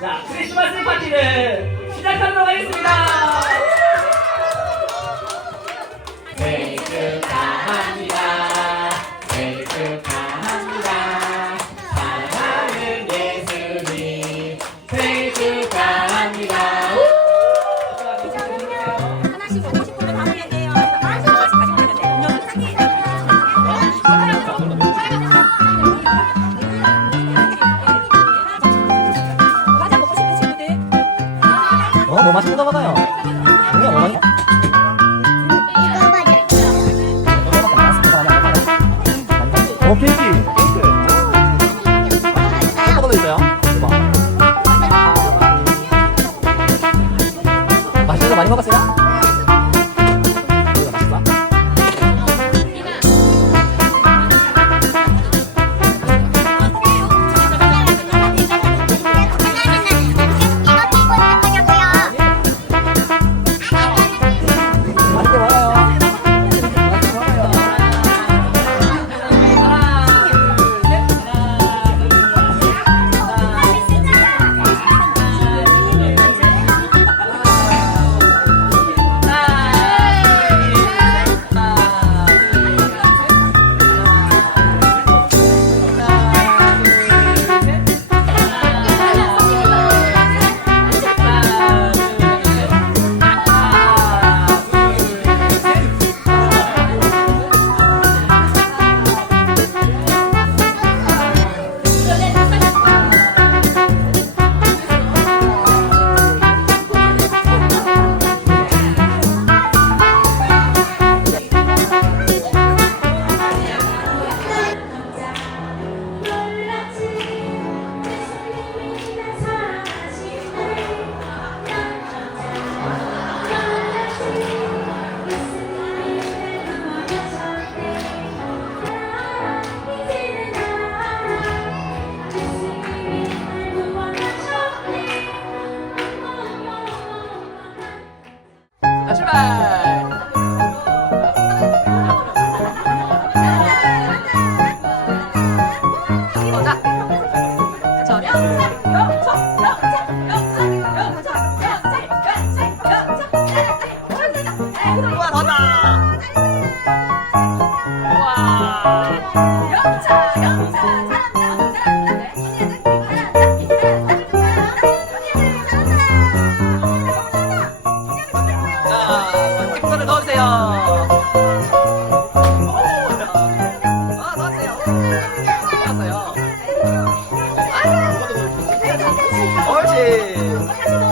자, 크리스마스 파티를 시작하도록 하겠습니다. 생일 축하합니다. 생일 축하합니다. 사랑하는 예수님 생일 축하합니다. 하나씩 먹고 어, 뭐 맛있는 거 먹어요? 그냥 뭐 맛있 출발! 자, 자, 영차, 영차, 영차, 영차, 영차, 영차, 영차, 영차. 우와, 더다! 우와! 어머야. 어머야. 아, 나세요. 옳지.